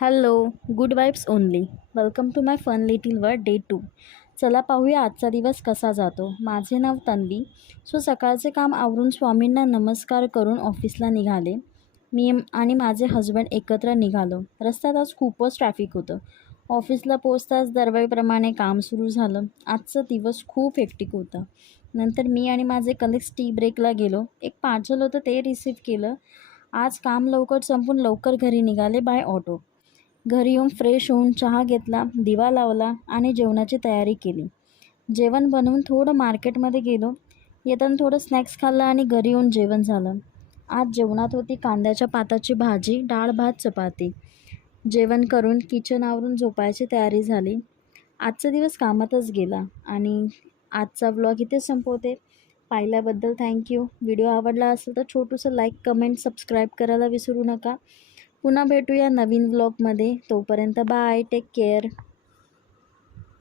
Hello, good vibes only. Welcome to my fun little word day 2. चला पाहूया आजचा दिवस कसा जातो. माझे नाव तन्वी. सकाळचे काम आवरून स्वामींना नमस्कार करून ऑफिसला निघाले. मी आणि माझे हजबंड एकत्र निघालो. रस्त्यात आज खूपच ट्रॅफिक होतं. ऑफिसला पोचताच दरवेळेप्रमाणे काम सुरू झालं. आजचा दिवस खूप हेक्टिक होता. नंतर मी आणि माझे कलिग्स टी ब्रेकला गेलो. एक पार्सल होतं ते रिसीव्ह केलं. आज काम लवकर संपून लवकर घरी निघाले बाय ऑटो. घरी येऊन फ्रेश होऊन चहा घेतला, दिवा लावला आणि जेवणाची तयारी केली. जेवण बनवून थोडं मार्केटमध्ये गेलो. येताना थोडं स्नॅक्स खाल्लं आणि घरी येऊन जेवण झालं. आज जेवणात होती कांद्याच्या पाताची भाजी, डाळ भात, चपाती. जेवण करून किचन आवरून झोपायची तयारी झाली. आजचा दिवस कामातच गेला आणि आजचा व्लॉग इथे संपवते. पाहिल्याबद्दल थँक्यू. व्हिडिओ आवडला असेल तर छोटंसं लाईक, कमेंट, सबस्क्राईब करायला विसरू नका. पुन्हा भेटूया नवीन व्लॉगमध्ये. तोपर्यंत बाय, टेक केअर.